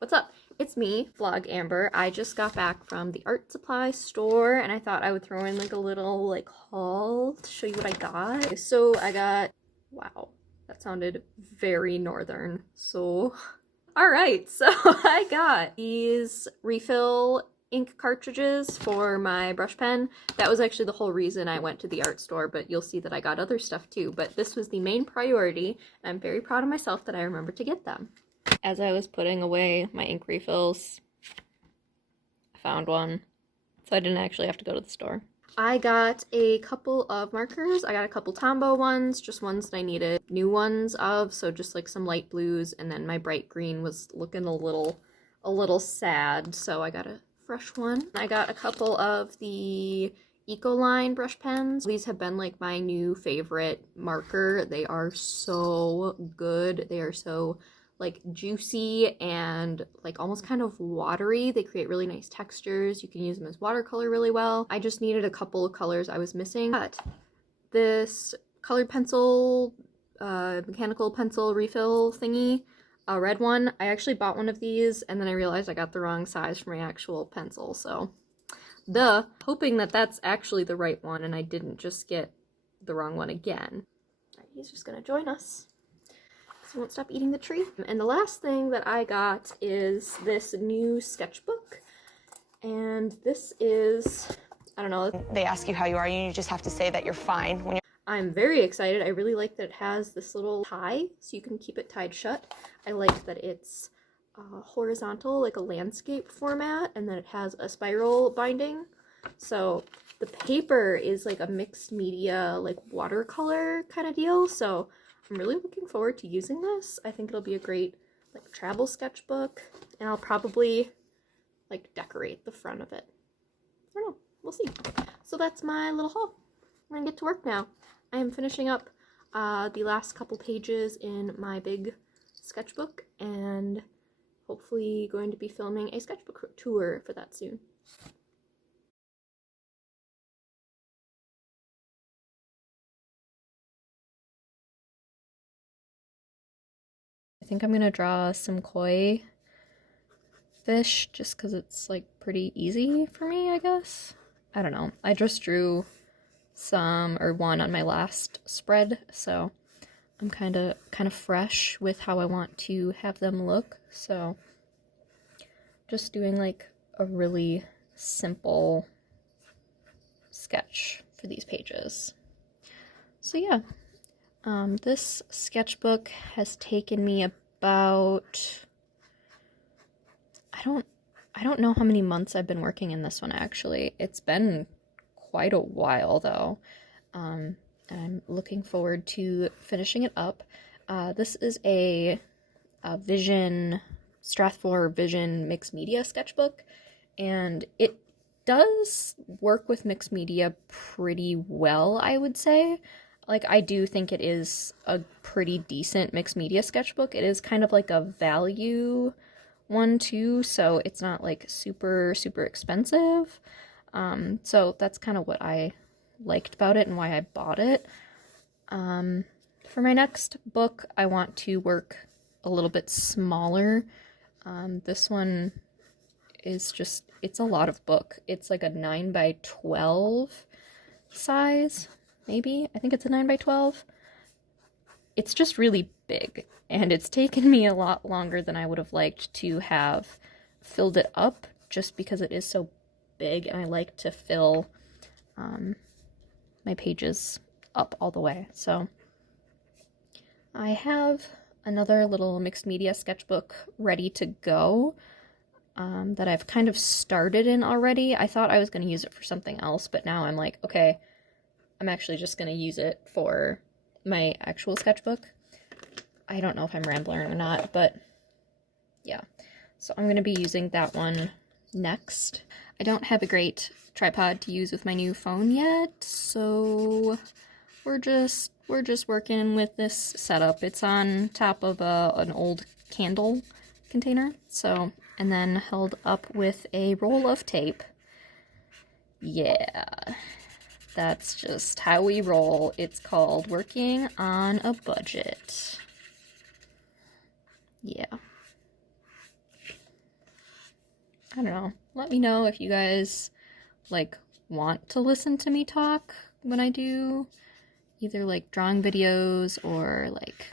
What's up? It's me, Vlog Amber. I just got back from the art supply store and I thought I would throw in like a little haul to show you what I got. So I got, wow, that sounded very northern. So, all right, so I got these refill ink cartridges for my brush pen. That was actually the whole reason I went to the art store, but you'll see that I got other stuff too. But this was the main priority, and I'm very proud of myself that I remembered to get them. As I was putting away my ink refills, I found one, so I didn't actually have to go to the store. I got a couple of markers. I got a couple Tombow ones, just ones that I needed new ones of, so just like some light blues, and then my bright green was looking a little sad, so I got a fresh one. I got a couple of the Ecoline brush pens. These have been like my new favorite marker. They are so good. They are so like juicy and like almost kind of watery. They create really nice textures. You can use them as watercolor really well. I just needed a couple of colors I was missing. But this colored pencil, mechanical pencil refill thingy, a red one. I actually bought one of these and then I realized I got the wrong size for my actual pencil, so hoping that that's actually the right one and I didn't just get the wrong one again. He's just gonna join us. So won't stop eating the tree. And the last thing that I got is this new sketchbook. And this is, I don't know. They ask you how you are, and you just have to say that you're fine when you're... I'm very excited. I really like that it has this little tie, so you can keep it tied shut. I like that it's horizontal, like a landscape format, and then it has a spiral binding. So the paper is like a mixed media, like watercolor kind of deal, so I'm really looking forward to using this. I think it'll be a great like travel sketchbook, and I'll probably like decorate the front of it. I don't know, we'll see. So that's my little haul. I'm gonna get to work now. I am finishing up the last couple pages in my big sketchbook and hopefully going to be filming a sketchbook tour for that soon. I think I'm gonna draw some koi fish just because it's like pretty easy for me, I guess. I don't know. I just drew one on my last spread, so I'm kind of fresh with how I want to have them look. So just doing like a really simple sketch for these pages. So yeah. This sketchbook has taken me about, I don't know how many months I've been working in this one actually. It's been quite a while though. And I'm looking forward to finishing it up. This is a Strathmore Vision mixed media sketchbook, and it does work with mixed media pretty well, I would say. Like, I do think it is a pretty decent mixed media sketchbook. It is kind of like a value one too, so it's not like super expensive. So that's kind of what I liked about it and why I bought it. For my next book, I want to work a little bit smaller. This one is just, it's a lot of book. It's like a 9x12 size. Maybe. I think it's a 9x12. It's just really big, and it's taken me a lot longer than I would have liked to have filled it up, just because it is so big, and I like to fill my pages up all the way. So I have another little mixed media sketchbook ready to go that I've kind of started in already. I thought I was going to use it for something else, but now I'm like, okay, I'm actually just going to use it for my actual sketchbook. I don't know if I'm rambling or not, but yeah. So I'm going to be using that one next. I don't have a great tripod to use with my new phone yet, so we're just working with this setup. It's on top of an old candle container, so, and then held up with a roll of tape. Yeah. That's just how we roll. It's called working on a budget. Yeah. I don't know. Let me know if you guys like want to listen to me talk when I do either like drawing videos or like,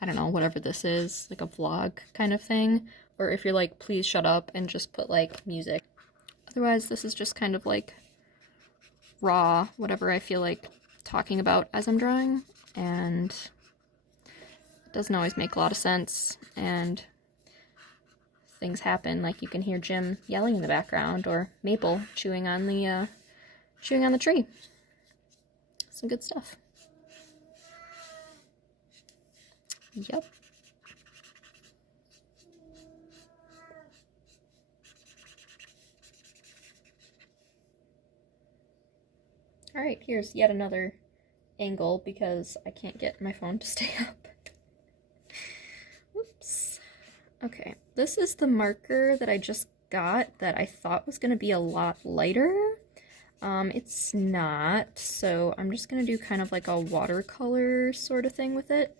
I don't know, whatever this is, like a vlog kind of thing. Or if you're like, please shut up and just put like music. Otherwise, this is just kind of like raw, whatever I feel like talking about as I'm drawing. And it doesn't always make a lot of sense. And things happen, like you can hear Jim yelling in the background or Maple chewing on the tree. Some good stuff. Yep. Alright, here's yet another angle because I can't get my phone to stay up. Whoops. Okay, this is the marker that I just got that I thought was going to be a lot lighter. It's not, so I'm just going to do kind of like a watercolor sort of thing with it.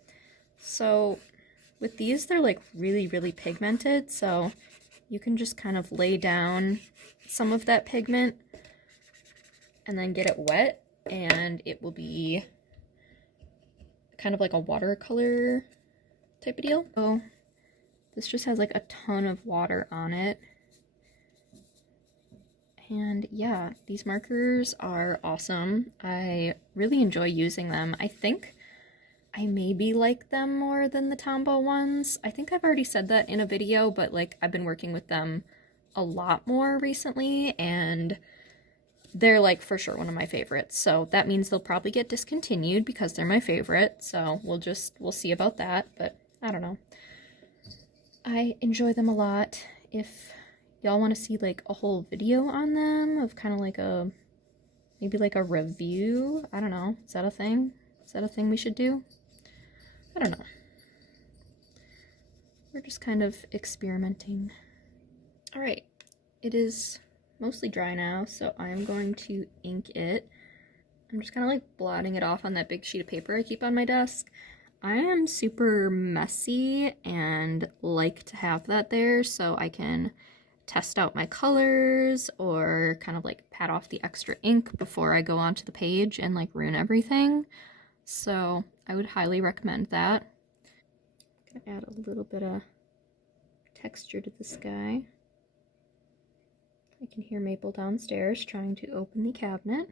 So with these, they're like really, really pigmented, so you can just kind of lay down some of that pigment and then get it wet, and it will be kind of like a watercolor type of deal. So this just has like a ton of water on it. And yeah, these markers are awesome. I really enjoy using them. I think I maybe like them more than the Tombow ones. I think I've already said that in a video, but like I've been working with them a lot more recently, and they're like for sure one of my favorites. So that means they'll probably get discontinued because they're my favorite. So we'll see about that, but I don't know. I enjoy them a lot. If y'all want to see like a whole video on them of kind of like maybe like a review, I don't know. Is that a thing? Is that a thing we should do? I don't know. We're just kind of experimenting. All right, it is mostly dry now, so I'm going to ink it. I'm just kind of like blotting it off on that big sheet of paper I keep on my desk. I am super messy and like to have that there so I can test out my colors or kind of like pat off the extra ink before I go onto the page and like ruin everything. So I would highly recommend that. I'm gonna add a little bit of texture to the sky. I can hear Maple downstairs trying to open the cabinet.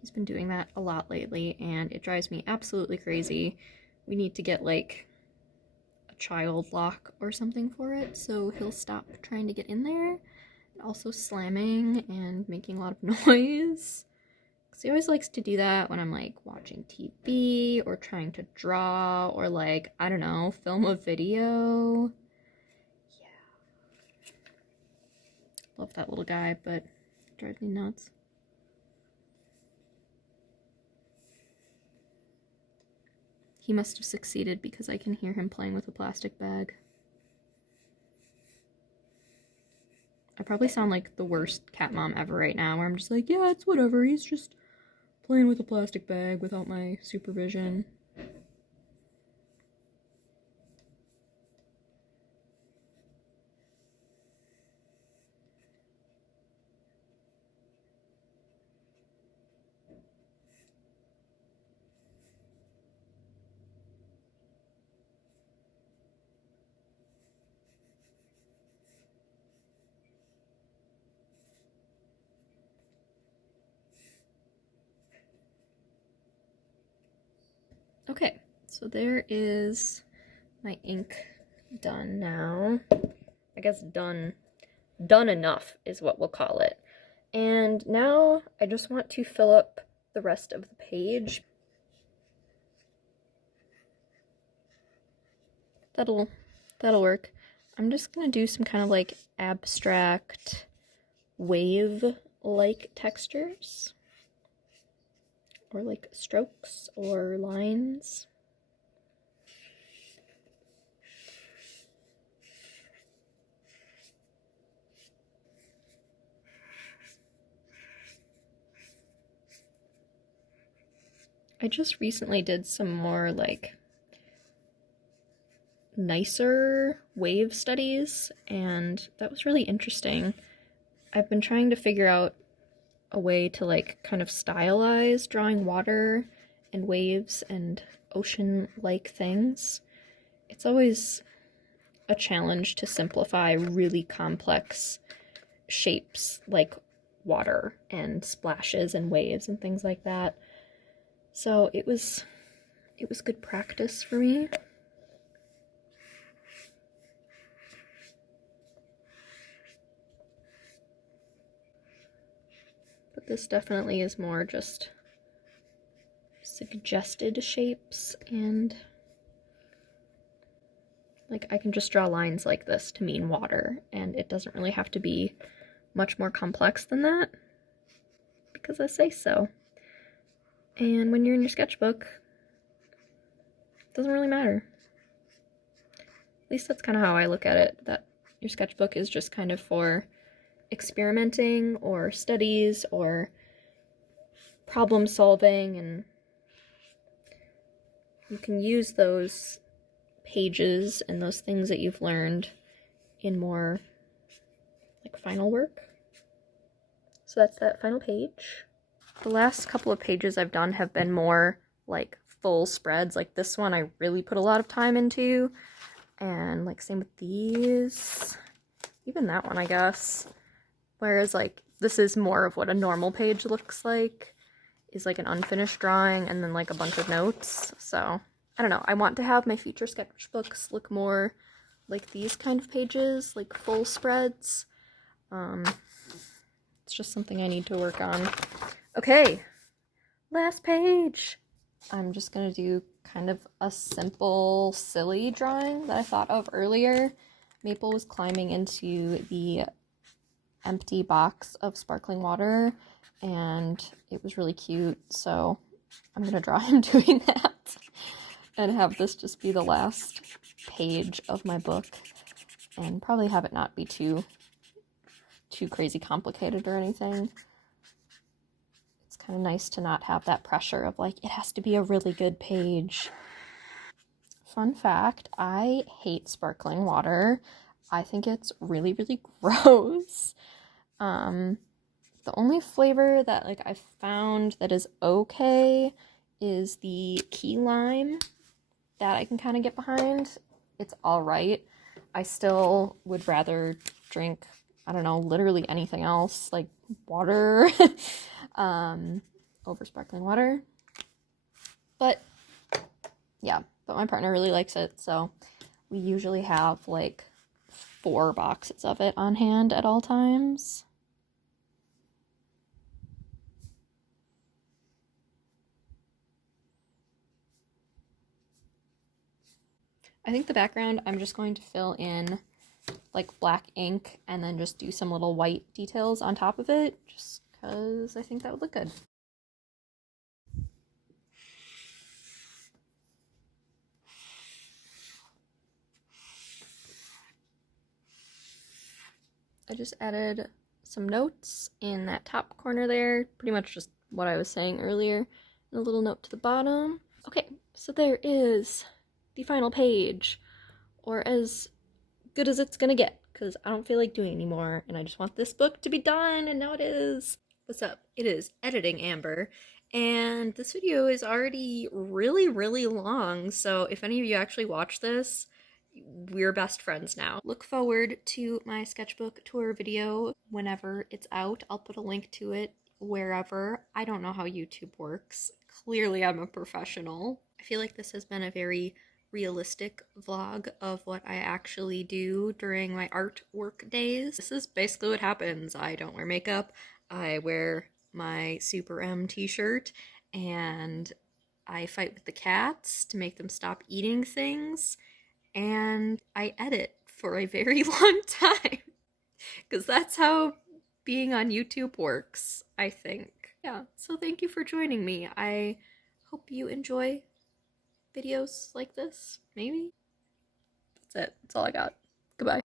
He's been doing that a lot lately, and it drives me absolutely crazy. We need to get like a child lock or something for it, so he'll stop trying to get in there. And also slamming and making a lot of noise. Because he always likes to do that when I'm like watching TV or trying to draw or like, I don't know, film a video. Yeah. Love that little guy, but it drives me nuts. He must have succeeded because I can hear him playing with a plastic bag. I probably sound like the worst cat mom ever right now, where I'm just like, yeah, it's whatever, he's just playing with a plastic bag without my supervision. Okay, so there is my ink done now. I guess done enough is what we'll call it. And now I just want to fill up the rest of the page. That'll work. I'm just gonna do some kind of like abstract wave-like textures, or like strokes or lines. I just recently did some more like nicer wave studies, and that was really interesting. I've been trying to figure out a way to like kind of stylize drawing water and waves and ocean-like things. It's always a challenge to simplify really complex shapes like water and splashes and waves and things like that. So it was good practice for me. But this definitely is more just suggested shapes, and like I can just draw lines like this to mean water, and it doesn't really have to be much more complex than that because I say so. And when you're in your sketchbook, it doesn't really matter. At least that's kind of how I look at it, that your sketchbook is just kind of for experimenting or studies or problem solving, and you can use those pages and those things that you've learned in more like final work. So that's that final page. The last couple of pages I've done have been more like full spreads. Like this one I really put a lot of time into, and like same with these, even that one I guess. Whereas like this is more of what a normal page looks like, is like an unfinished drawing and then like a bunch of notes. So I don't know, I want to have my future sketchbooks look more like these kind of pages, like full spreads. It's just something I need to work on. Okay, last page. I'm just gonna do kind of a simple, silly drawing that I thought of earlier. Maple was climbing into the empty box of sparkling water, and it was really cute, so I'm gonna draw him doing that and have this just be the last page of my book, and probably have it not be too crazy complicated or anything. It's kind of nice to not have that pressure of like, it has to be a really good page. Fun fact, I hate sparkling water. I think it's really, really gross. The only flavor that like I found that is okay is the key lime. That I can kind of get behind. It's all right. I still would rather drink, I don't know, literally anything else, like water, over sparkling water. But yeah, but my partner really likes it, so we usually have like 4 boxes of it on hand at all times. I think the background I'm just going to fill in like black ink and then just do some little white details on top of it, just because I think that would look good. I just added some notes in that top corner there, pretty much just what I was saying earlier, and a little note to the bottom. Okay, so there is the final page, or as good as it's gonna get, because I don't feel like doing anymore, and I just want this book to be done, and now it is. What's up? It is Editing Amber, and this video is already really, really long, so if any of you actually watch this, we're best friends now. Look forward to my sketchbook tour video whenever it's out. I'll put a link to it wherever. I don't know how YouTube works. Clearly I'm a professional. I feel like this has been a very realistic vlog of what I actually do during my artwork days. This is basically what happens. I don't wear makeup. I wear my Super M t-shirt, and I fight with the cats to make them stop eating things, and I edit for a very long time because that's how being on YouTube works, I think. Yeah, so thank you for joining me. I hope you enjoy videos like this, maybe? That's it. That's all I got. Goodbye.